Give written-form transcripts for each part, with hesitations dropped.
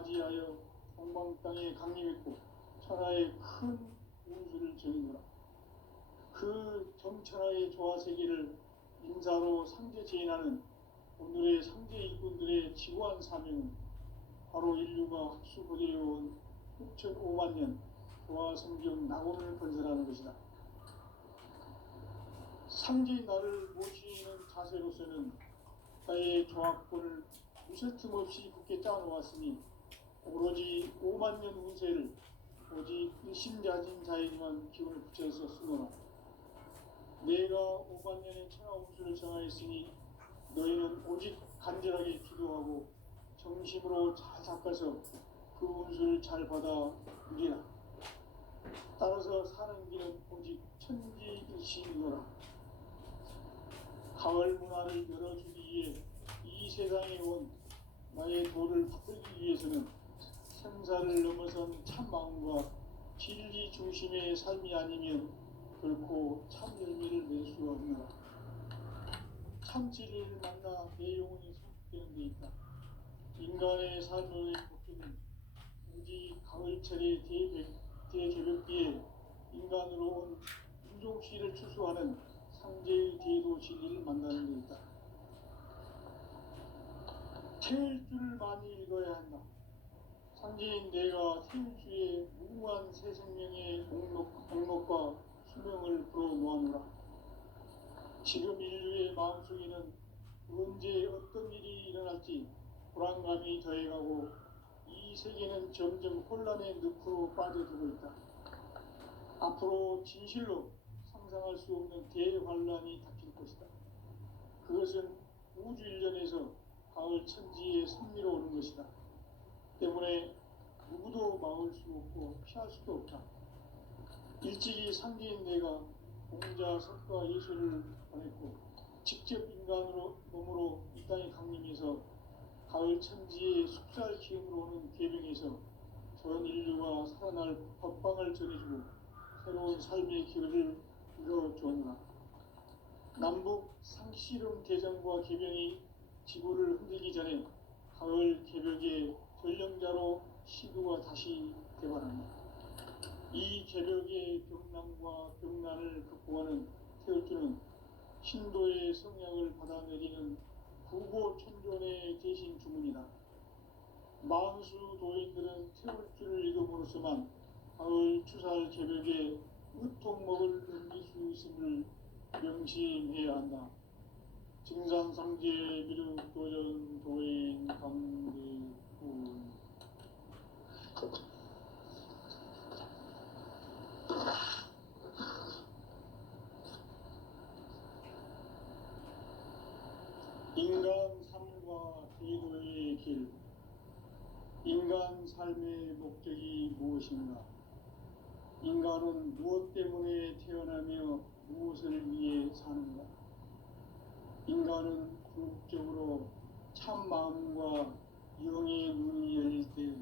맞이하여 동방 땅에 강림했고 천하의 큰 운수를 정의노라. 그 정천하의 조화세계를 인사로 상제 제인하는 오늘의 상제 일꾼들의 지구한 사명은 바로 인류가 합수고대해온 6,500만 년 조화성경 낙원을 건설하는 것이다. 상제의 나를 모시는 자세로서는 나의 조합권을 무쇠 틈 없이 굳게 짜놓았으니 오로지 5만 년 운세를 오직 일심자진 자에게만 기운을 붙여서 쓰노라. 내가 5만 년의 천하 운수를 정하였으니 너희는 오직 간절하게 기도하고 정심으로 잘 닦아서 그 운수를 잘 받아 누리라. 따라서 사는 길은 오직 천지일시이노라. 가을 문화를 열어주기 위해 이 세상에 온 나의 도를 받들기 위해서는 생사를 넘어선 참 마음과 진리 중심의 삶이 아니면 결코 참 열매를 낼 수 없노라. 참 진리를 만나 내 영혼이 성숙되는 데 있다. 인간의 삶의 복귀는 오직 가을철의 대개벽기에 인간으로 온 인종씨를 추수하는 상제의 대도 진리를 만나는 데 있다. 태일 줄을 많이 읽어야 한다. 상제인 내가 태일주의 무궁한 새 생명의 목록과 수명을 불어모아노라. 지금 인류의 마음속에는 언제 어떤 일이 일어날지 불안감이 더해가고 이 세계는 점점 혼란의 늪으로 빠져들고 있다. 앞으로 진실로 상상할 수 없는 대환란이 닥칠 것이다. 그것은 우주 일련에서 가을 천지의 섭리로 오는 것이다. 때문에 누구도 막을 수 없고 피할 수도 없다. 일찍이 상제인 내가 공자, 석가, 예수를 보냈고 직접 인간으로 몸으로 이 땅에 강림해서 가을 천지의 숙살 기운으로 오는 계명에서 전 인류가 살아날 법방을 전해주고 새로운 삶의 기회를 이뤄주었노라. 남북 상씨름 대전과 계명이 지구를 흔들기 전에 가을 개벽의 전령자로 시구가 다시 개발한다. 이 개벽의 병난과 병난을 극복하는 태울주는 신도의 성약을 받아내리는 구고천존의 대신 주문이다. 만수 도인들은 태울주를 읽음으로써만 가을 추살 개벽의 으통목을 넘길 수 있음을 명심해야 한다. 증산상제 미륵도전 도인 강대군. 인간 삶과 대도의 길. 인간 삶의 목적이 무엇인가? 인간은 무엇 때문에 태어나며 무엇을 위해 사는가? 인간은 궁극적으로 참 마음과 영의 눈이 열릴 때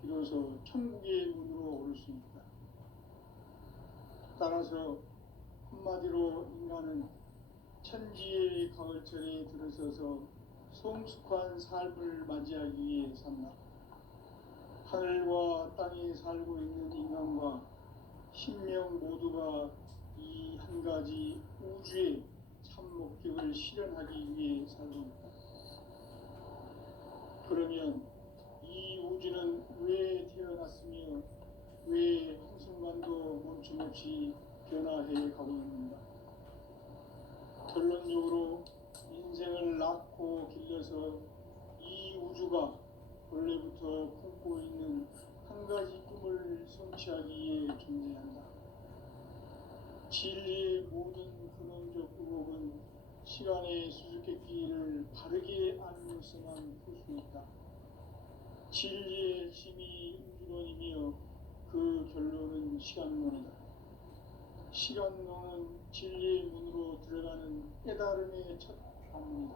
비로소 천국의 문으로 오를 수 있다. 따라서 한마디로 인간은 천지의 가을철에 들어서서 성숙한 삶을 맞이하기 위해 산다. 하늘과 땅에 살고 있는 인간과 신명 모두가 이 한 가지 우주의 참 목적을 실현하기 위해 살고 있다. 그러면 이 우주는 왜 태어났으며 왜 한순간도 멈춤없이 변화해 가고 있는가? 결론적으로 인생을 낳고 길러서 이 우주가 원래부터 품고 있는 한 가지 꿈을 성취하기 위해 존재한다. 진리의 모든 근원적 의혹은 시간의 수수께끼를 바르게 알면서만 풀 수 있다. 진리의 힘이 우주론이며 그 결론은 시간론이다. 시간론은 진리의 문으로 들어가는 깨달음의 첫 방문이다.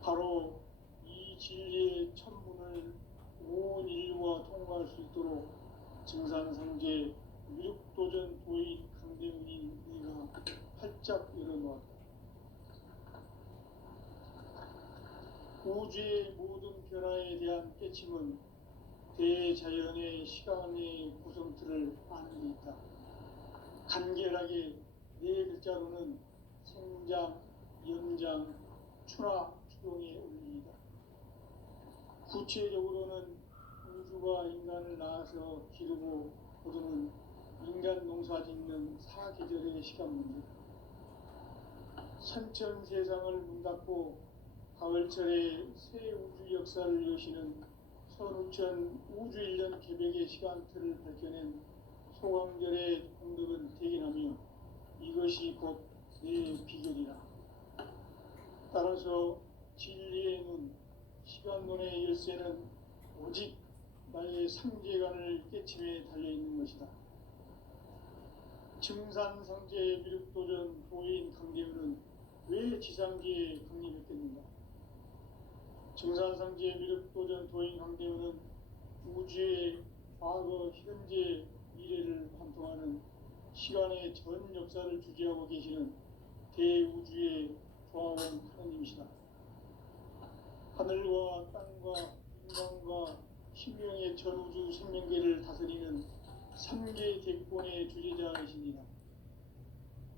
바로 이 진리의 첫 문을 온 인류가 통과할 수 있도록 증산상제 미륵도전 도인 강대훈인 네가 활짝 열어놓았다. 우주의 모든 변화에 대한 깨침은 대자연의 시간의 구성틀을 아는 데 있다. 간결하게 네 글자로는 생장, 연장, 추나 추동의 원리이다. 구체적으로는 우주가 인간을 낳아서 기르고 거두는 인간 농사 짓는 사계절의 시간 문제. 선천 세상을 문 닫고 가을철에 새 우주 역사를 여시는 선우천 우주 1년 개벽의 시간틀을 밝혀낸 소강절의 공덕은 대견하며 이것이 곧 내 비결이라. 따라서 진리의 눈, 시간론의 열쇠는 오직 나의 상제관을 깨침에 달려있는 것이다. 증산상제 미륵도전 도인 강대우는 왜 지상계에 강림했겠는가? 증산상제 미륵도전 도인 강대우는 우주의 과거, 현재, 미래를 관통하는 시간의 전 역사를 주재하고 계시는 대우주의 조화원 하느님이시다. 하늘과 땅과 인간과 신명의 전우주 생명계를 다스리는 삼계 대권의 주제자이시니라.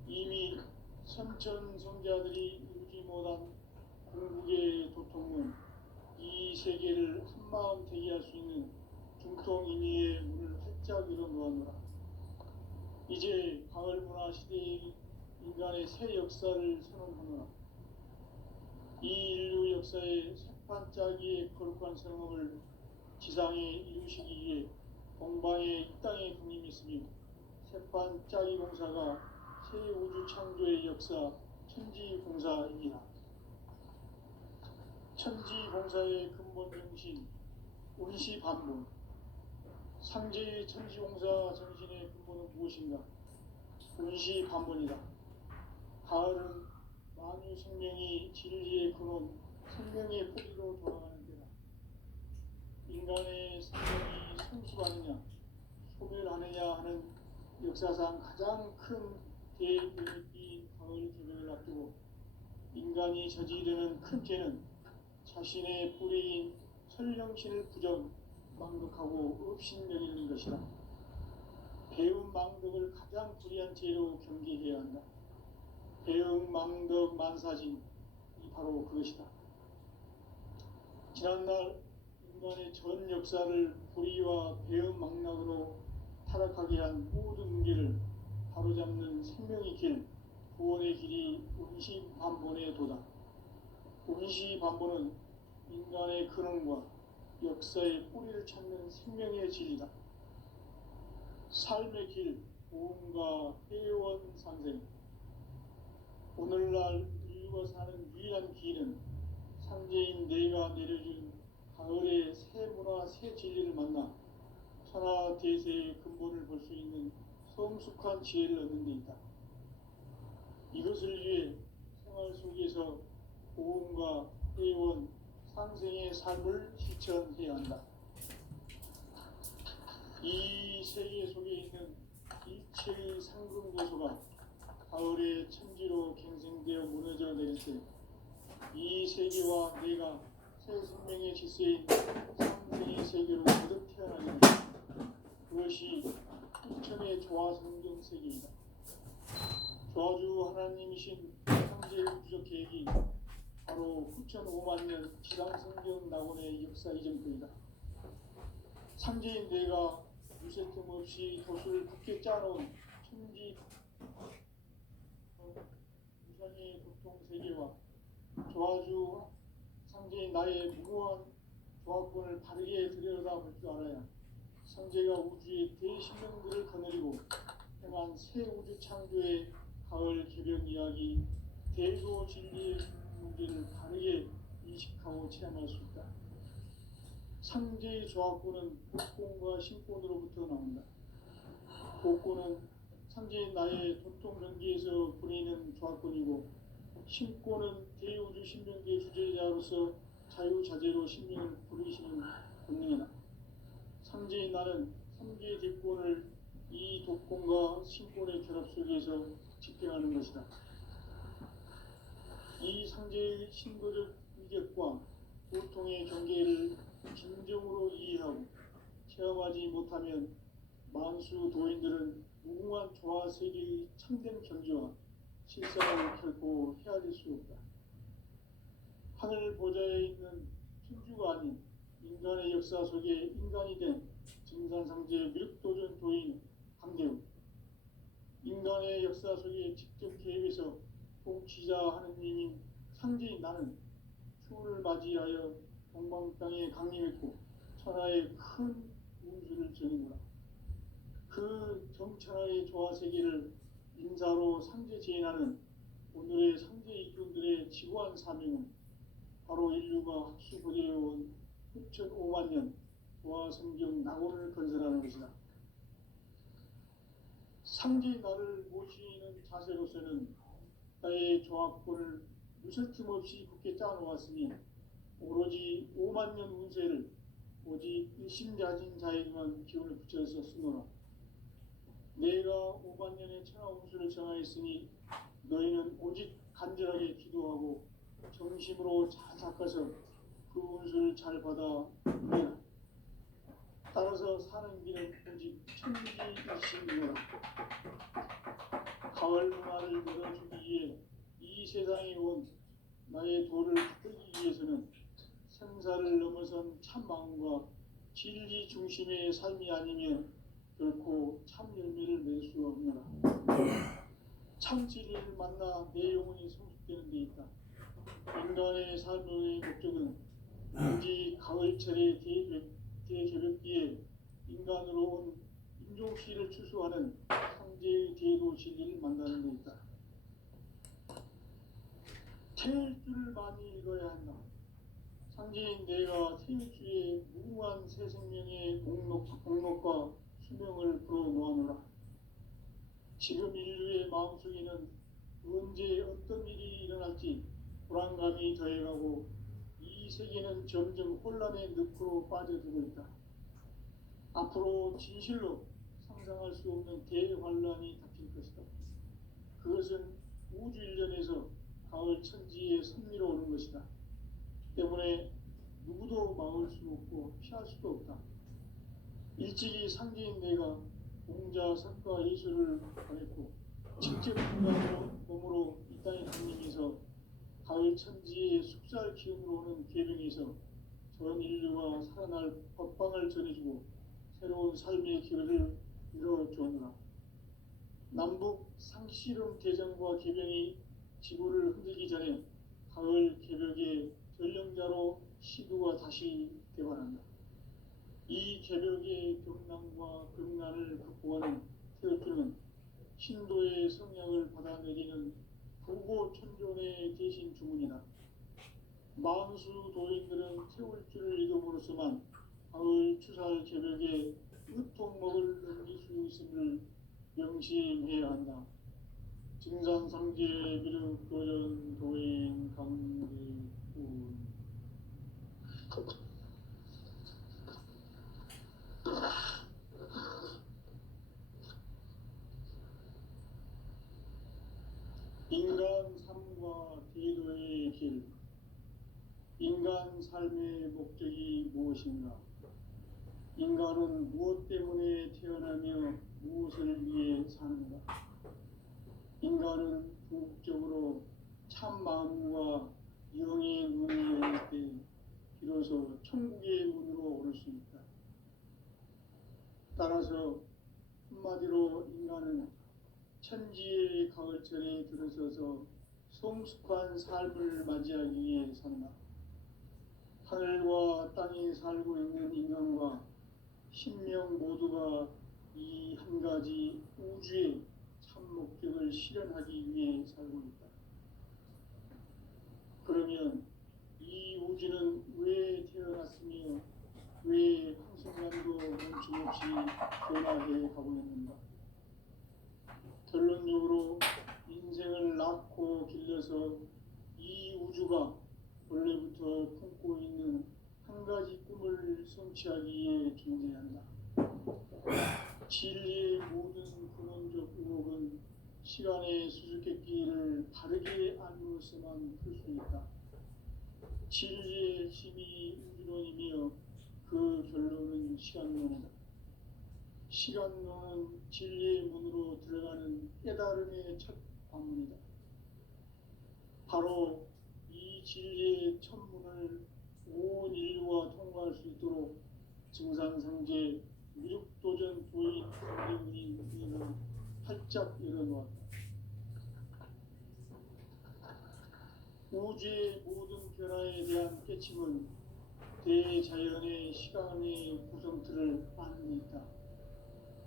이미 선천 성자들이 이루지 못한 궁극의 도통은 이 세계를 한마음 되게 할 수 있는 중통인의의 문을 활짝 열어놓았노라. 이제 가을 문화 시대의 인간의 새 역사를 선언하노라. 이 인류 역사의 새판짜기의 거룩한 성험을 지상에 이루시기 위해 동방의 이 땅에 군림했으며 새판짜기 공사가 새 우주 창조의 역사 천지공사이니라. 천지공사의 근본 정신 운시반본. 상제의 천지공사 정신의 근본은 무엇인가? 운시반본이다. 가을은 만유 생명이 진리의 근원, 생명의 뿌리로 돌아가는 때다. 인간의 생명이 성숙하느냐, 소멸하느냐 하는 역사상 가장 큰 대변이인 가을 개벽을 앞두고 인간이 저지르는 큰 죄는 자신의 뿌리인 설령신을 부정, 망덕하고 업신여기는 것이다. 배움 망덕을 가장 불의한 죄로 경계해야 한다. 배움 망덕 만사진이 바로 그것이다. 지난날 인간의 전 역사를 불의와 배움 망락으로 타락하게 한 모든 문제를 바로잡는 생명의 길, 구원의 길이 운시반본의 도다. 운시반본은 인간의 근원과 역사의 뿌리를 찾는 생명의 진리다. 삶의 길, 보험과 회원 상생. 오늘날 인류가 사는 유일한 길은 상제인 내가 내려준 가을의 새 문화, 새 진리를 만나 천하 대세의 근본을 볼 수 있는 성숙한 지혜를 얻는 데 있다. 이것을 위해 생활 속에서 보험과 회원, 상생의 삶을 실천해야 한다. 이 세계 속에 있는 일체의 상근고소가 가을의 천지로 갱생되어 무너져 내릴 때 이 세계와 내가 새 생명의 질서인 상생의 세계로 거듭 태어나게 된다. 그것이 후천의 조화성경 세계이다. 조화주 하나님이신 상제의 우주적 계획이 바로 후천 5만 년 지상성경 낙원의 역사 이전부이다. 상제인 내가 유세 틈 없이 도수를 굳게 짜놓은 천지 우상의 도통 세계와 조화주 상제인 나의 무모한 조합권을 바르게 들여다볼 줄 알아야 상제가 우주의 대신령들을 거느리고 행한 새 우주 창조의 가을 개벽 이야기, 대도 진리의 문제를 바르게 인식하고 체험할 수 있다. 상제의 조합권은 복권과 신권으로부터 나온다. 복권은 상제인 나의 도통 경계에서 보내는 조합권이고 신권은 대우주 신명계 주제자로서 자유자재로 신명을 부르시는 본능이다. 상제인 나는 상제의 대권을 이 독권과 신권의 결합 속에서 집행하는 것이다. 이 상제의 신도적 위격과 고통의 경계를 진정으로 이해하고 체험하지 못하면 만수 도인들은 무궁한 조화 세계의 참된 경지와 실상을 결코 헤아릴 수 없다. 하늘 보좌에 있는 천주가 아닌 인간의 역사 속에 인간이 된 증산상제 미륵도전 도인 강대우, 인간의 역사 속에 직접 개입해서 통치자 하느님인 상제인 나는 추운을 맞이하여 동방 땅에 강림했고 천하의 큰 운수를 전이노라. 그 정천하의 조화 세계를 인사로 상제 제인하는 오늘의 상제 이꾼들의 지구한 사명은 바로 인류가 학수고대해온 6,500만 년 조화 성경 낙원을 건설하는 것이다. 상제의 나를 모시는 자세로서는 나의 조합권을 무설틈 없이 굳게 짜놓았으니 오로지 5만 년 운세를 오직 일심자진 자에게만 기운을 붙여서 쓰노라. 내가 5만 년의 천하 운수를 정하였으니 너희는 오직 간절하게 기도하고 정심으로 잘 닦아서 그 운수를 잘 받아 내라. 따라서 사는 길은 오직 천지일심이노라. 가을 문화를 열어주기 위해 이 세상에 온 나의 도를 붙들기 위해서는 생사를 넘어선 참 마음과 진리 중심의 삶이 아니면 결코 참 열매를 맺을 수 없노라. 참 진리를 만나 내 영혼이 성숙되는 데 있다. 인간의 삶의 목적은 오직 가을철의 대개벽기에 인간으로 온 인종시를 추수하는 상제의 대도 진리를 만나는 데 있다. 태일주를 많이 읽어야 한다. 상제인 내가 태일주의 무궁한 새 생명의 목록과 수명을 풀어놓아노라. 지금 인류의 마음속에는 언제 어떤 일이 일어날지 불안감이 더해가고 이 세계는 점점 혼란의 늪으로 빠져들고 있다. 앞으로 진실로 상상할 수 없는 대환란이 닥칠 것이다. 그것은 우주 일련에서 가을 천지에 선미로 오는 것이다. 때문에 누구도 막을 수 없고 피할 수도 없다. 일찍이 상제인 내가 공자, 석가, 예수를 보냈고 직접 인간으로 몸으로 이 땅에 강림해서 가을 천지의 숙살 기운으로 오는 계명에서 전 인류가 살아날 법방을 전해주고 새로운 삶의 기회를 이뤄주었노라. 남북 상씨름 대전과 계병이 지구를 흔들기 전에 가을 개벽의 전령자로 시두가 다시 개발한다. 이 개벽의 병난과 금난을 극복하는 태울주는 신도의 성향을 받아내리는 부고천존의 대신 주문이다. 만수 도인들은 태울주를 읽음으로써만 가을 추살 개벽에 으통먹을 넘길 수 있음을 명심해야 한다. 증산상제 미륵도전 도인 강대훈. 인간 삶과 대도의 길. 인간 삶의 목적이 무엇인가? 인간은 무엇 때문에 태어나며 무엇을 위해 사는가? 인간은 궁극적으로 참 마음과 영의 눈을 열 때 비로소 천국의 문으로 오를 수 있다. 따라서 한마디로 인간은 천지의 가을철에 들어서서 성숙한 삶을 맞이하기 위해 산다. 하늘과 땅에 살고 있는 인간과 신명 모두가 이 한 가지 우주의 참 목적을 실현하기 위해 살고 있다. 그러면 이 우주는 왜 태어났으며 왜 한순간도 멈춤없이 변화해 가고 있는가? 결론적으로 인생을 낳고 길러서 이 우주가 원래부터 품고 있는 한 가지 꿈을 성취하기 위해 존재한다. 진리의 모든 근원적 의혹은 시간의 수수께끼를 바르게 알므로서만 풀 수 있다. 진리의 핵심이 우주론이며 그 결론은 시간론이다. 시간론은 진리의 문으로 들어가는 깨달음의 첫 관문이다. 바로 이 진리의 첫 문을 온 인류가 통과할 수 있도록 증산상제 무육도전 도인 강대문이 활짝 열어놓았다. 우주의 모든 변화에 대한 깨침은 대자연의 시간의 구성틀을 아는 데 있다.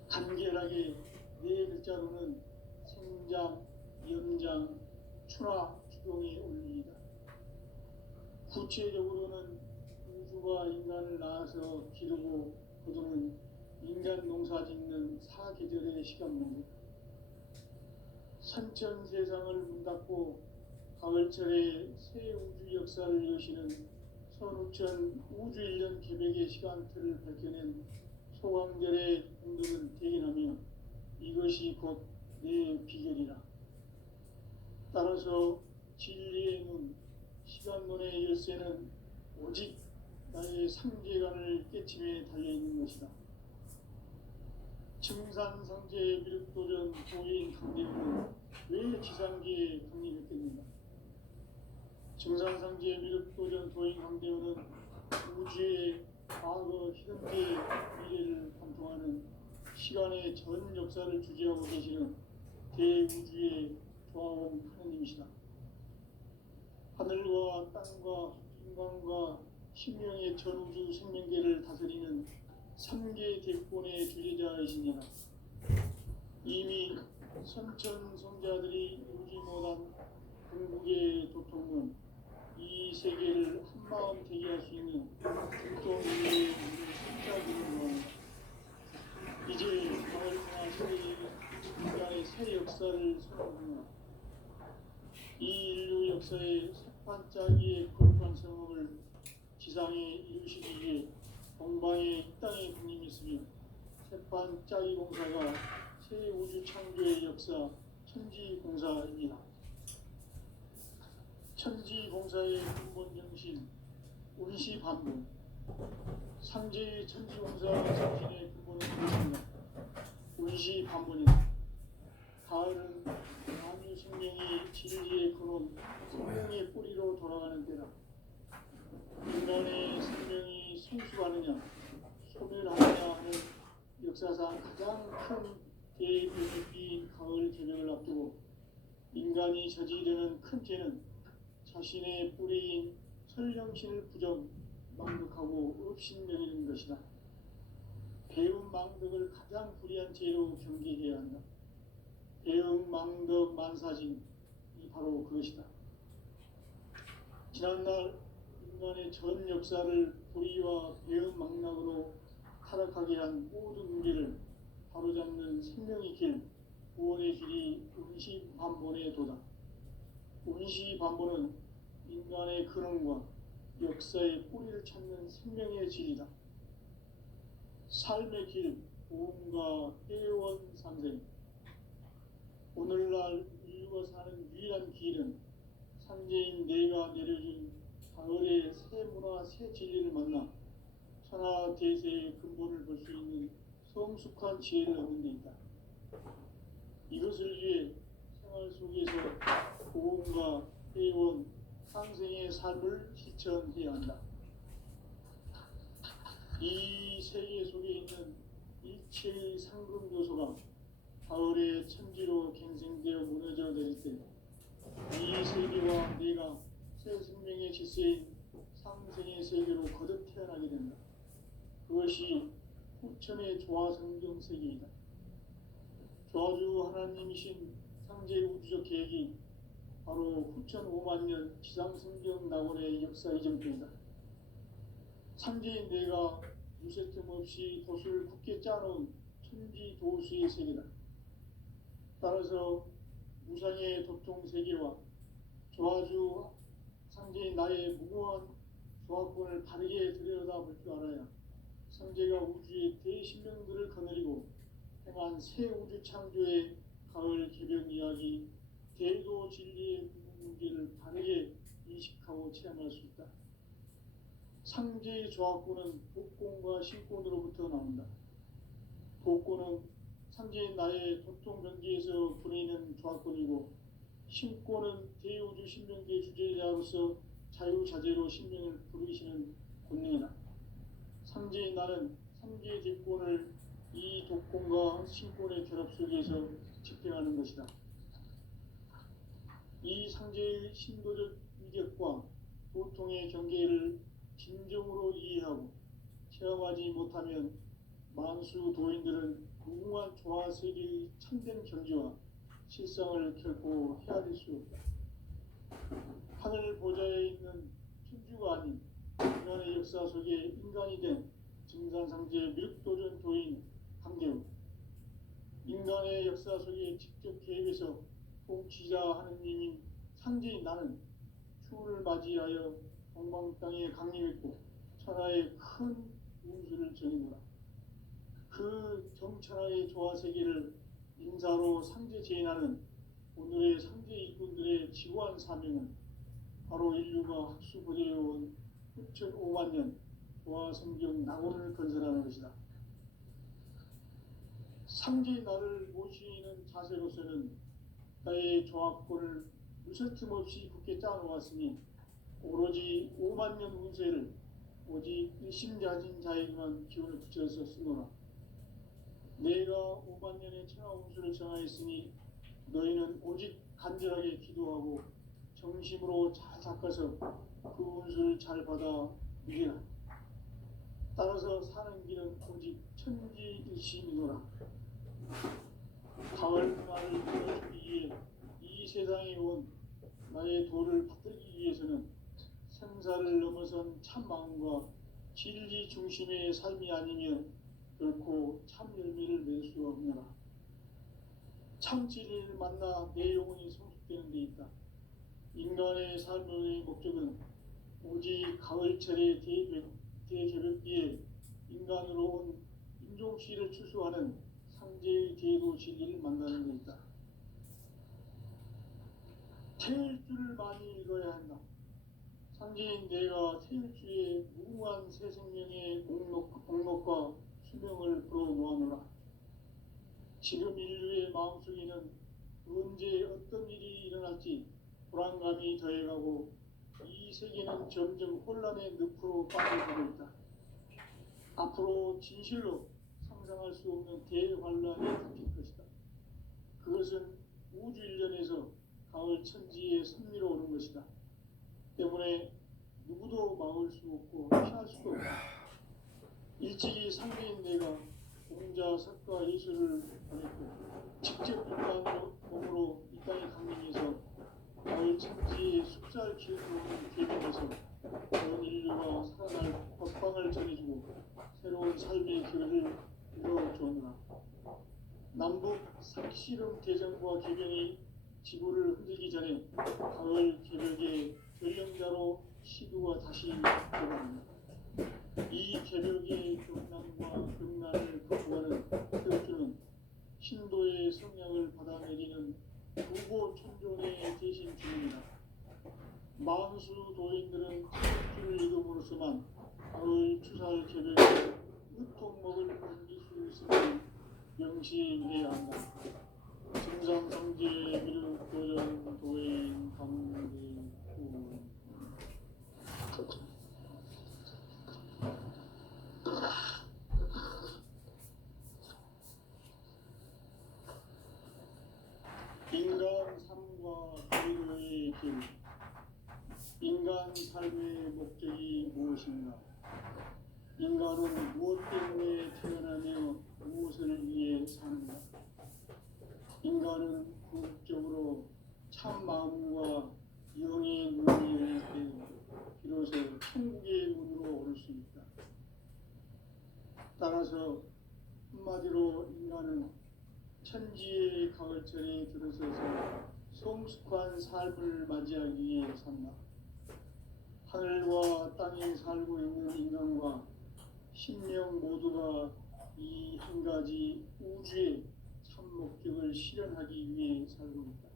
간결하게 네 글자로는 생장, 연장, 추나 추동의 원리이다. 구체적으로는 우주가 인간을 낳아서 기르고 거두는 인간 농사 짓는 사계절의 시간문이다. 선천 세상을 문 닫고 가을철에 새 우주 역사를 여시는 선우천 우주 1년 계백의 시간틀을 밝혀낸 소강절의 공들은 대견하며 이것이 곧 내 비결이라. 따라서 진리의 문, 시간론의 열쇠는 오직 나의 상계관을 깨침에 달려있는 것이다. 증산상제 미륵도전 도인 강대문은 왜 지상계에 강림했겠는가? 증산상제 미륵도전 도인 강대문은 우주의 과거, 현재, 미래를 관통하는 시간의 전 역사를 주재하고 계시는 대우주의 조화원 하느님이시다. 하늘과 땅과 인간과 신명의 전우주 생명계를 다스리는 3계 대권의 주제자이시니라. 이미 선천성자들이 이루지 못한 궁극의 도통은 이 세계를 한마음 되게 할 수 있는 불통의 선자들로 이제 가을과 세계의 인간의 새 역사를 선언하며 이 인류 역사의 새반짝이의 거룩한 성업을 지상에 이루시기 위해 동방에 이 땅에 군림했으며 새반짝이 공사가 새 우주 창조의 역사 천지공사입니다. 천지공사의 근본 정신 운시반문, 상제의 천지공사 정신의 근본은 무엇인가? 운시반문이다. 가을은 만유 생명이 진리의 근원, 생명의 뿌리로 돌아가는 때다. 인간의 생명이 성숙하느냐, 소멸하느냐 하는 역사상 가장 큰 대변기인 가을 개벽을 앞두고 인간이 저지르는 큰 죄는 자신의 뿌리인 설령신을 부정, 망덕하고 업신여기는 것이다. 배운 망덕을 가장 불의한 죄로 경계해야 한다. 배응 망덕 만사진이 바로 그것이다. 지난날 인간의 전 역사를 불의와 배응 망락으로 타락하게 한 모든 우리를 바로잡는 생명의 길, 구원의 길이 운시반본의 도다. 운시반본은 인간의 근원과 역사의 뿌리를 찾는 생명의 질이다. 삶의 길, 보험과 회원 상생. 오늘날 인류가 사는 유일한 길은 상제인 내가 내려준 가을의 새 문화, 새 진리를 만나 천하 대세의 근본을 볼 수 있는 성숙한 지혜를 얻는 데 있다. 이것을 위해 생활 속에서 보험과 회원, 상생의 삶을 실천해야 한다. 이 세계 속에 있는 일체의 상금 요소가 가을의 천지로 갱생되어 무너져 내릴 때 이 세계와 내가 새 생명의 질서인 상생의 세계로 거듭 태어나게 된다. 그것이 후천의 조화성경 세계이다. 조화주 하나님이신 상제 우주적 계획이 바로 후천 5만 년 지상성경 낙원의 역사 이전편이다. 상제인 내가 유세점 없이 도수를 굳게 짜놓은 천지 도수의 세계다. 따라서 무상의 도통 세계와 조화주 상제인 나의 무고한 조화권을 바르게 들여다볼 줄 알아야 상제가 우주의 대신명들을 거느리고 행한 새 우주 창조의 가을 개변 이야기, 대도 진리의 문제를 바르게 인식하고 체험할 수 있다. 상제의 조합구는 복권과 신권으로부터 나온다. 복권은 상제의 나의 도통 변기에서 부르는 조합권이고, 신권은 대우주 신명기의 주제자로서 자유자재로 신명을 부르시는 권능이다. 상제의 나는 상제의 대권을 이 독권과 신권의 결합 속에서 집행하는 것이다. 이 상제의 신도적 위력과 도통의 경계를 진정으로 이해하고 체험하지 못하면 만수 도인들은 무궁한 조화 세계의 참된 경지와 실상을 결코 헤아릴 수 없다. 하늘 보좌에 있는 천주가 아닌 인간의 역사 속에 인간이 된 증산상제 밀도전 도인 강대우, 인간의 역사 속에 직접 개입해서 통치자 하느님인 상제인 나는 추운을 맞이하여 동방 땅에 강림했고 천하의 큰 운수를 정해노라. 그 정천하의 조화 세계를 인사로 상제 제인하는 오늘의 상제 일꾼들의 지구한 사명은 바로 인류가 학수고대해온 6,500만 년 조화 성경 낙원을 건설하는 것이다. 상제의 나를 모시는 자세로서는 나의 조합권을 무설틈 없이 굳게 짜놓았으니 오로지 5만 년 운세를 오직 일심가진 자에게만 기운을 붙여서 쓰노라. 내가 5만 년의 천하 운수를 정하였으니 너희는 오직 간절하게 기도하고 정심으로 잘 닦아서 그 운수를 잘 받아 누리라. 따라서 사는 길은 오직 천지일심이노라. 가을 문화를 이루기 위해 이 세상에 온 나의 도를 받들기 위해서는 생사를 넘어선 참 마음과 진리 중심의 삶이 아니면 결코 참 열매를 맺을 수 없느라. 참 진리를 만나 내 영혼이 성숙되는 데 있다. 인간의 삶의 목적은 오직 가을철의 대개벽기에 인간으로 온 인종시를 추수하는 상제의 대도 진리를 만나는 데 있다. 태일주를 많이 읽어야 한다. 상제인 내가 태일주의 무궁한 새 생명의 목록과 수명을 불어놓아노라. 지금 인류의 마음속에는 언제 어떤 일이 일어날지 불안감이 더해가고 이 세계는 점점 혼란의 늪으로 빠져들고 있다. 앞으로 진실로 상상할 수 없는 대환란이 닥칠 것이다. 그것은 우주 일련에서 가을 천지에 선미로 오는 것이다. 때문에 누구도 막을 수 없고 피할 수도 없다. 일찍이 상대인 내가 공자, 석가, 예수를 보냈고 직접 인간 몸으로 이 땅에 강림해서 가을 천지에 숲살 기울어오는 계명에서 온 인류가 살아날 법방을 전해주고 새로운 삶의 길을 이뤄주었노라. 남북 삭시름 대전과 개변이 지구를 흔들기 전에 가을 개벽의 전령자로 시구가 다시 일어납니다. 이 개벽의 경난과 극난을 극복하는 태우주는 신도의 성량을 받아내리는 부고 천존의 대신 주문이다. 만수 도인들은 태우주를 이름으로서만 가을 추살 개벽에 으통먹을 옮길 수 있음을 명시해야 한다. 증상상제 미륵도전 도인 강대구. 인간 삶과 기도의 길. 인간 삶의 목적이 무엇인가? 인간은 무엇 때문에 태어나며 무엇을 위해 사는가? 인간은 궁극적으로 참 마음과 영의 눈이 열릴 때 비로소 천국의 문으로 오를 수 있다. 따라서 한마디로 인간은 천지의 가을철에 들어서서 성숙한 삶을 맞이하기 위해 산다. 하늘과 땅에 살고 있는 인간과 신명 모두가 이 한 가지 우주의 참 목적을 실현하기 위해 살고 있다.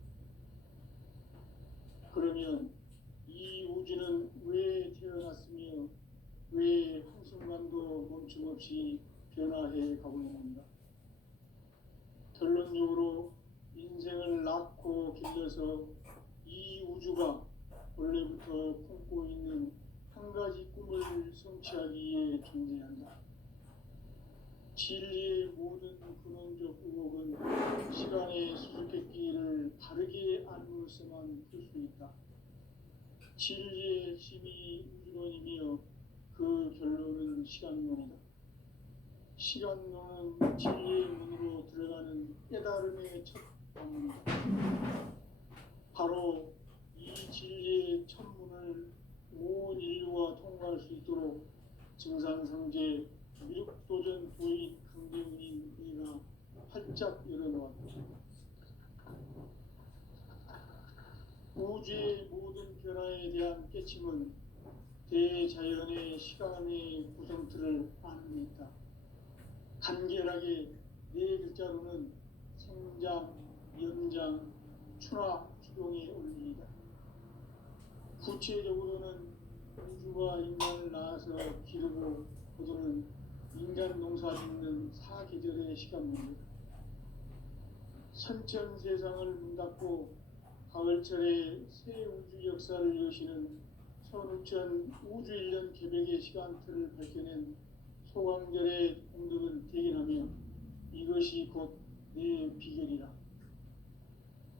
그러면 이 우주는 왜 태어났으며 하루의 한순간도 멈춤없이 변화해 가고 있습니다. 결론적으로 인생을 낳고 길러서 이 우주가 원래부터 품고 있는 한 가지 꿈을 성취하기 위해 존재한다. 진리의 모든 근원적 의혹은 시간의 수수께끼를 바르게 알므로서만 풀 수 있다. 진리의 힘이 우주론이며 그 결론은 시간론이다. 시간론은 진리의 문으로 들어가는 깨달음의 첫 방문이다. 바로 이 진리의 첫 문을 온 인류가 통과할 수 있도록 증산상제 미륵도전 도인 강대훈인 이가 활짝 열어놓았다. 우주의 모든 변화에 대한 깨침은 대자연의 시간의 구성틀을 아는 데 있다. 간결하게 네 글자로는 생장, 연장, 추나 추동의 원리이다. 구체적으로는 우주가 인간을 낳아서 기르고 거두는 인간 농사 짓는 사계절의 시간입니다. 선천 세상을 문닫고 가을철에 새 우주 역사를 여시는 선우천 우주 1년 개백의 시간틀을 밝혀낸 소강절의 공덕은 대견하며 이것이 곧 내 비결이라.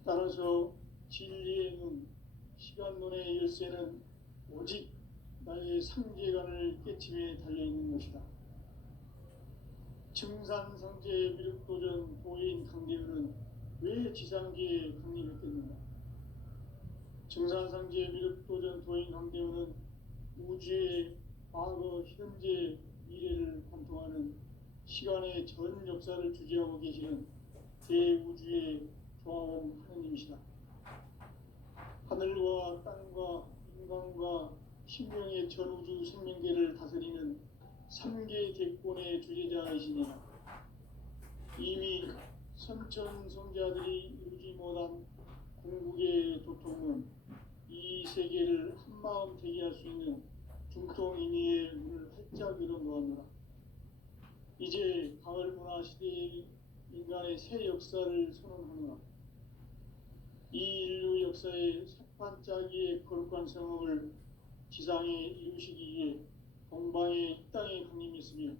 따라서 진리의 눈, 시간론의 열쇠는 오직 나의 상계관을 깨침에 달려있는 것이다. 증산상제 미륵도전 도인 강대훈은 왜 지상계에 강림했겠는가? 증산상제 미륵도전 도인 강대훈은 우주의 과거, 현재, 미래를 관통하는 시간의 전 역사를 주재하고 계시는 대우주의 조화원 하느님이시다. 하늘과 땅과 인간과 신명의 전우주 생명계를 다스리는 3개 객본의 주제자이시니라. 이미 선천 성자들이 이루지 못한 궁극의 도통은 이 세계를 한마음 되게 할 수 있는 중통인의의 문을 활짝 열어놓았노라. 이제 가을 문화 시대의 인간의 새 역사를 선언하노라. 이 인류 역사의 새반짝이의 거룩한 성업을 지상에 이루시기 위해 동방의 이 땅에 강림했으며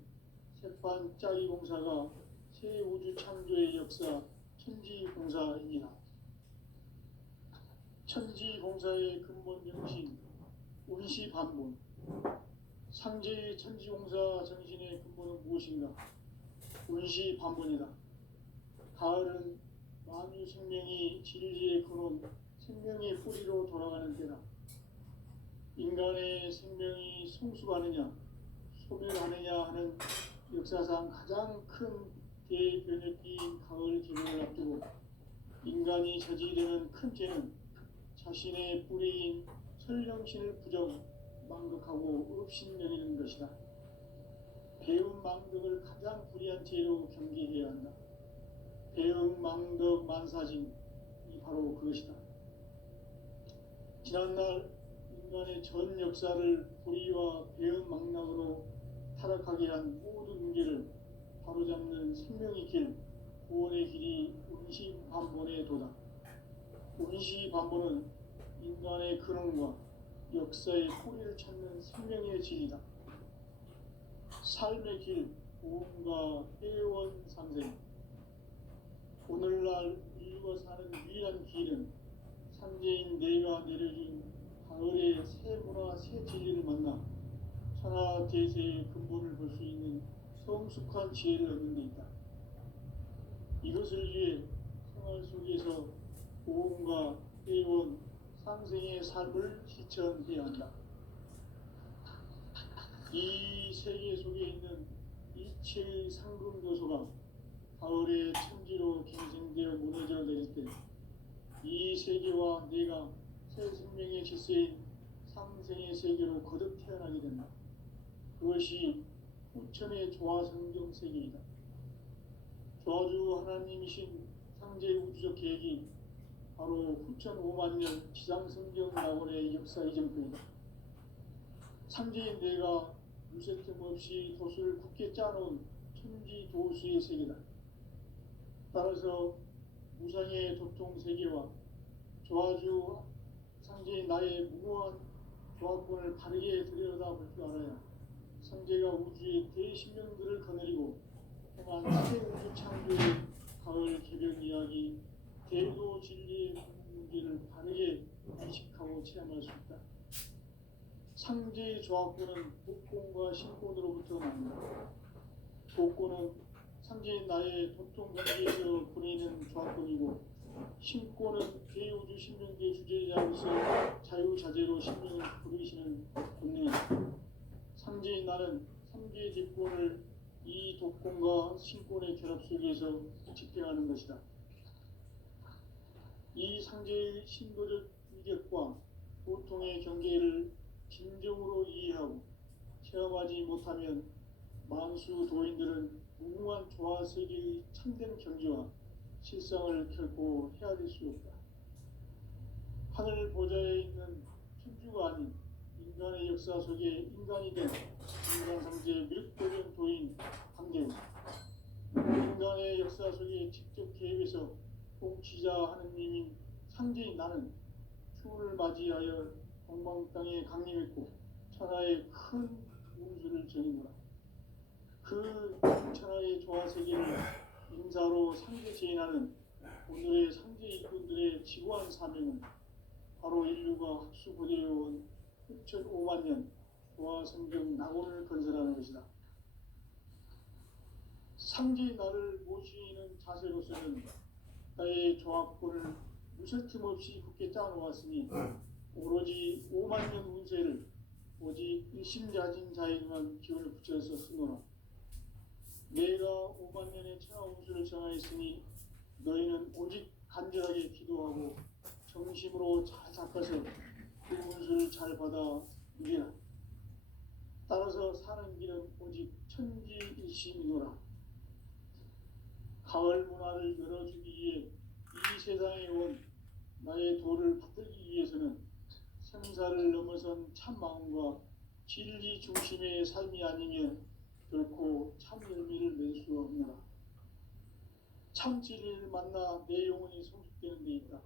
새반짝이 공사가 새 우주 창조의 역사 천지공사이니라. 천지공사의 근본 정신 운시반본. 상제의 천지공사 정신의 근본은 무엇인가? 운시반본이다. 가을은 만유 생명이 진리의 근원, 생명의 뿌리로 돌아가는 때다. 인간의 생명이 성숙하느냐, 소멸하느냐 하는 역사상 가장 큰 대변혁기인 가을 기분을 앞두고 인간이 저지르는 큰 죄는 자신의 뿌리인 설령신을 부정, 망극하고 업신여기는 것이다. 배운 망덕을 가장 불의한 죄로 경계해야 한다. 배응 망덕 만사진이 바로 그것이다. 지난날 인간의 전 역사를 불의와 배응 망락으로 타락하게 한 모든 문제를 바로잡는 생명의 길, 구원의 길이 운시반본의 도다. 운시반본은 인간의 근원과 역사의 뿌리를 찾는 생명의 진리다. 삶의 길, 고음과 회원 상생. 오늘날 인류가 사는 유일한 길은 상제인 내가 내려준 가을의 새 문화, 새 진리를 만나 천하 대세의 근본을 볼 수 있는 성숙한 지혜를 얻는 데 있다. 이것을 위해 생활 속에서 고음과 회원, 상생의 삶을 실천해야 한다. 이 세계 속에 있는 이체의 상금 요소가 가을의 천지로 갱생되어 무너져 내릴 때 이 세계와 내가 새 생명의 질서인 상생의 세계로 거듭 태어나게 된다. 그것이 후천의 조화성경 세계이다. 조화주 하나님이신 상제 우주적 계획이 바로 후천 5만 년 지상성경 낙원의 역사 이전표이다. 상제인 내가 무쇠틈 없이 도수를 굳게 짜놓은 천지 도수의 세계다. 따라서 무상의 도통 세계와 조화주 상제의 나의 무모한 조합권을 바르게 들여다볼 줄 알아야 상제가 우주의 대신명들을 거느리고 행한 새 우주 창조의 가을 개변 이야기, 대도 진리의 문제를 바르게 인식하고 체험할 수 있다. 상제의 조합권은 복권과 신권으로부터 나온다. 복권은 상제인 나의 도통 경계에서 보내는 조합권이고, 신권은 대우주 신명계 주제자로서 자유자재로 신명을 부르시는 본능이다. 상제인 나는 삼계의 집권을 이 독권과 신권의 결합 속에서 집행하는 것이다. 이 상제의 신도적 위력과 보통의 경계를 진정으로 이해하고 체험하지 못하면 만수 도인들은 무궁한 조화 세계의 참된 경지와 실상을 결코 헤아릴 수 없다. 하늘 보좌에 있는 천주가 아닌 인간의 역사 속에 인간이 된 인간 상제 밀도전 도인 한계우, 인간의 역사 속에 직접 개입해서 통치자 하느님인 상제인 나는 추운을 맞이하여 동방 땅에 강림했고 천하의 큰 운수를 전이노라. 그 천하의 조화세계를 인사로 상제 제인하는 오늘의 상제 일꾼들의 지구한 사명은 바로 인류가 합수부대해온 6,500만 년 조화성경 낙원을 건설하는 것이다. 상제의 나를 모시는 자세로서는 나의 조합권을 무쇠틈 없이 굳게 짜놓았으니 오로지 5만 년 운세를 오직 일심자진 자에게만 기운을 붙여서 쓰노라. 내가 5만 년의 천하 운수를 정하였으니 너희는 오직 간절하게 기도하고 정심으로 잘 닦아서 그 운수를 잘 받아 누리라. 따라서 사는 길은 오직 천지일심이노라. 가을 문화를 열어주기 위해 이 세상에 온 나의 도를 붙들기 위해서는 생사를 넘어선 참 마음과 진리 중심의 삶이 아니면 결코 참 열매를 낼 수 없노라. 참 진리를 만나 내 영혼이 성숙되는 데 있다.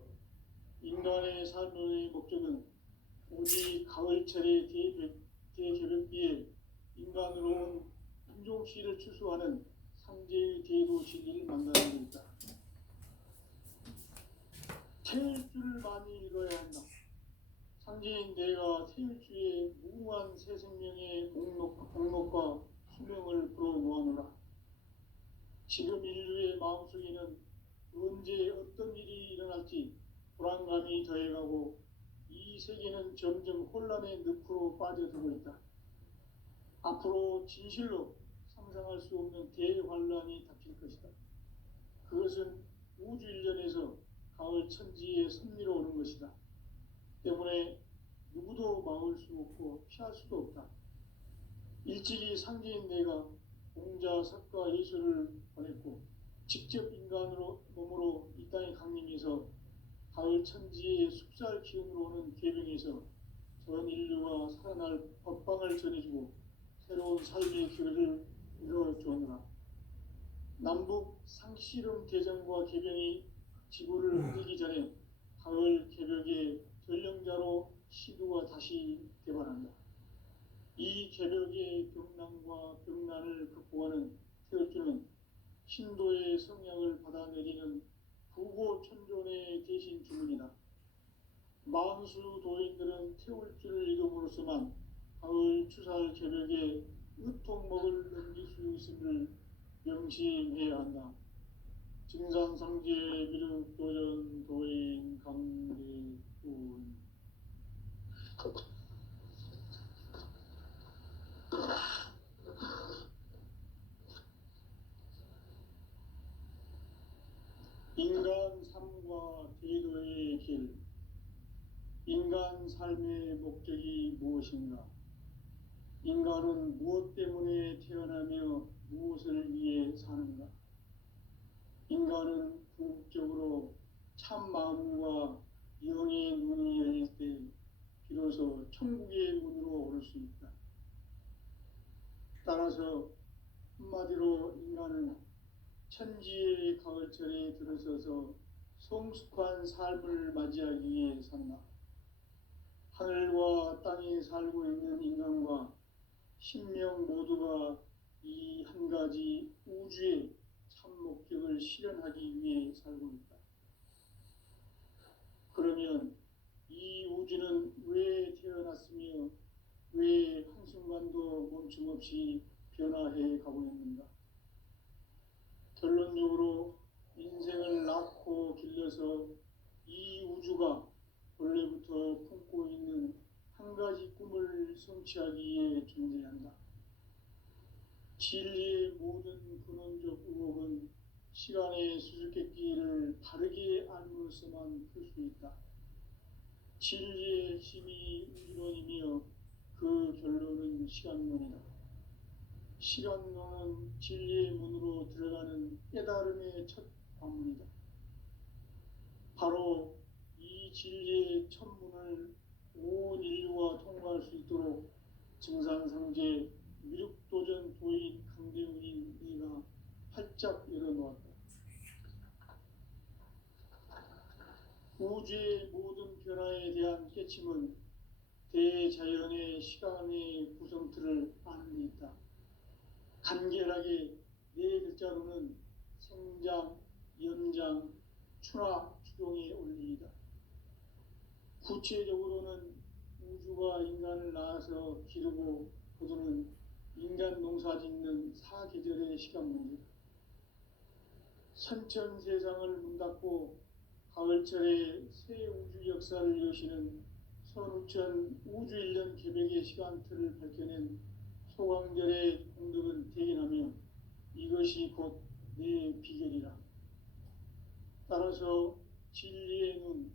인간의 삶의 목적은 오직 가을철의 대개벽비에 인간으로 온 인종씨를 추수하는 상제의 대도 진리를 만나는 데 있다. 태울 줄을 많이 읽어야 한다. 상제인 내가 태울 주의 무궁한 새 생명의 목록과 수명을 불어놓아노라. 지금 인류의 마음속에는 언제 어떤 일이 일어날지 불안감이 더해가고 이 세계는 점점 혼란의 늪으로 빠져들고 있다. 앞으로 진실로 상상할 수 없는 대환란이 닥칠 것이다. 그것은 우주 일련에서 가을 천지의 섭리로 오는 것이다. 때문에 누구도 막을 수 없고 피할 수도 없다. 일찍이 상제인 내가 공자, 석가, 예수를 보냈고 직접 인간으로 몸으로 이 땅에 강림해서 가을 천지의 숲살 기운으로 오는 계병에서 전 인류가 살아날 법방을 전해주고 새로운 삶의 기회를 이루어주었노라. 남북 상씨름 대전과 계병이 지구를 흔들기 전에 가을 개벽의 전령자로 시두가 다시 개발한다. 이 개벽의 병난과 병난을 극복하는 태어주는 신도의 성령을 받아내리는 부고천존의 대신 주문이다. 만수 도인들은 태울 줄을 읽음으로써만 가을 추살 개벽에 으통먹을 넘길 수 있음을 명심해야 한다. 증산상제 미륵도전 도인 강대군 인간 삶과 대도의 길. 인간 삶의 목적이 무엇인가? 인간은 무엇 때문에 태어나며 무엇을 위해 사는가? 인간은 궁극적으로 참 마음과 영의 눈이 열릴 때 비로소 천국의 문으로 오를 수 있다. 따라서 한마디로 인간은 천지의 가을철에 들어서서 성숙한 삶을 맞이하기 위해 산다. 하늘과 땅에 살고 있는 인간과 신명 모두가 이 한 가지 우주의 참 목적을 실현하기 위해 살고 있다. 그러면 이 우주는 왜 태어났으며 왜 한순간도 멈춤 없이 변화해 가고 있는가? 결론적으로 인생을 낳고 길러서 이 우주가 원래부터 품고 있는 한 가지 꿈을 성취하기 위해 존재한다. 진리의 모든 근원적 의혹은 시간의 수수께끼를 바르게 알므로서만 풀 수 있다. 진리의 핵심이 우주론이며 그 결론은 시간론이다. 시간론은 진리의 문으로 들어가는 깨달음의 첫 관문이다. 바로 이 진리의 첫 문을 온 인류가 통과할 수 있도록 증산상제 미륵도전 도인 강대훈인 이가 활짝 열어놓았다. 우주의 모든 변화에 대한 깨침은 대자연의 시간의 구성틀을 아는 데 있다. 간결하게 네 글자로는 생장, 연장, 추나 추동의 원리이다. 구체적으로는 우주가 인간을 낳아서 기르고 거두는 인간 농사 짓는 사계절의 시간 문제다. 선천 세상을 문 닫고 가을철에 새 우주 역사를 여시는 선우천 우주 1년 개백의 시간틀을 밝혀낸 소광절의 공덕은 대견하며 이것이 곧 내 비결이라. 따라서 진리의 눈,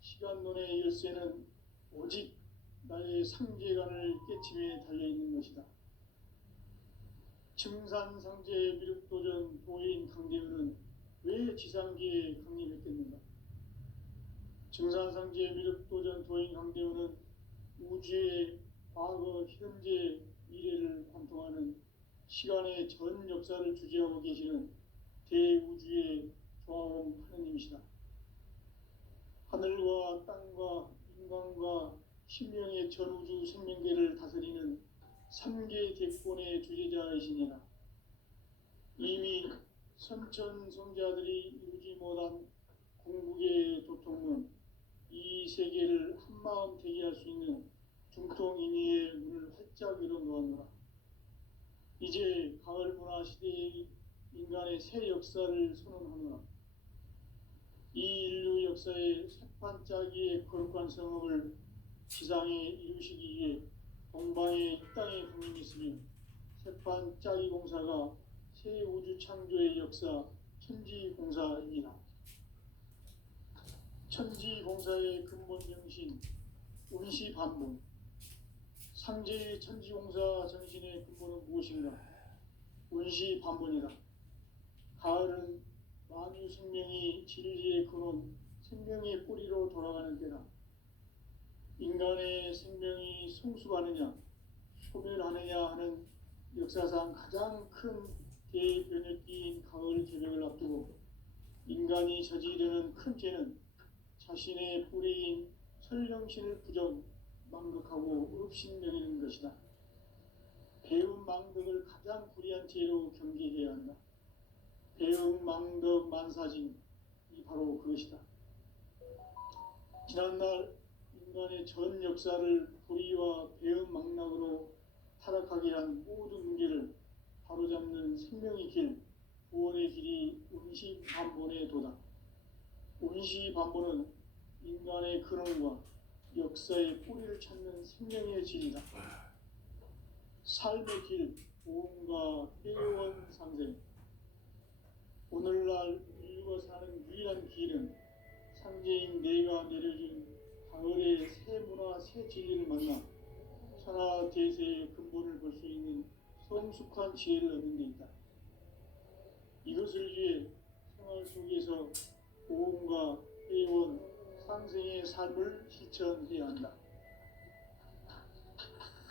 시간론의 열쇠는 오직 나의 상계관을 깨침에 달려있는 것이다. 증산상제 미륵도전 도인 강대훈은 왜 지상계에 강림했겠는가? 증산상제 미륵도전 도인 강대훈은 우주의 과거, 현재, 미래를 관통하는 시간의 전 역사를 주재하고 계시는 대우주의 조화원 하느님이시다. 하늘과 땅과 인간과 신명의 전우주 생명계를 다스리는 3개 대권의 주재자이시니라. 이미 선천성자들이 이루지 못한 궁극의 도통은 이 세계를 한마음 되게 할 수 있는 중통인의의 문을 활짝 열어놓았노라. 이제 가을 문화 시대의 인간의 새 역사를 선언하노라. 이 인류 역사의 새판 짜기의 거룩한 성업을 지상에 이루시기 위해 동방의 이 땅에 강림했으며 새판 짜기 공사가 새 우주 창조의 역사 천지공사이니라. 천지공사의 근본 정신 운시반본. 상제의 천지공사 정신의 근본은 무엇인가? 운시반본이다. 가을은 만유 생명이 진리의 근원, 생명의 뿌리로 돌아가는 때다. 인간의 생명이 성숙하느냐, 소멸하느냐 하는 역사상 가장 큰 대변혁기인 가을 개벽을 앞두고 인간이 저지르는 큰 죄는 자신의 뿌리인 설령신을 부정, 망극하고 업신여기는 것이다. 배운 망덕을 가장 불의한 죄로 경계해야 한다. 배운 망덕 만사진, 이 바로 그것이다. 지난날 인간의 전 역사를 불의와 배은 망락으로 타락하게 한 모든 문제를 바로잡는 생명의 길, 구원의 길이 운시반본의 도다. 운시반본은 인간의 근원과 역사의 뿌리를 찾는 생명의 진이다. 삶의 길, 보험과 회원 상생. 오늘날 인류가 사는 유일한 길은 상제인 내가 내려준 가을의 새 문화, 새 진리를 만나 천하 대세의 근본을 볼 수 있는 성숙한 지혜를 얻는 데 있다. 이것을 위해 생활 속에서 보험과 회원, 상생의 삶을 실천해야 한다.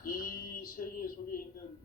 이 세계 속에 있는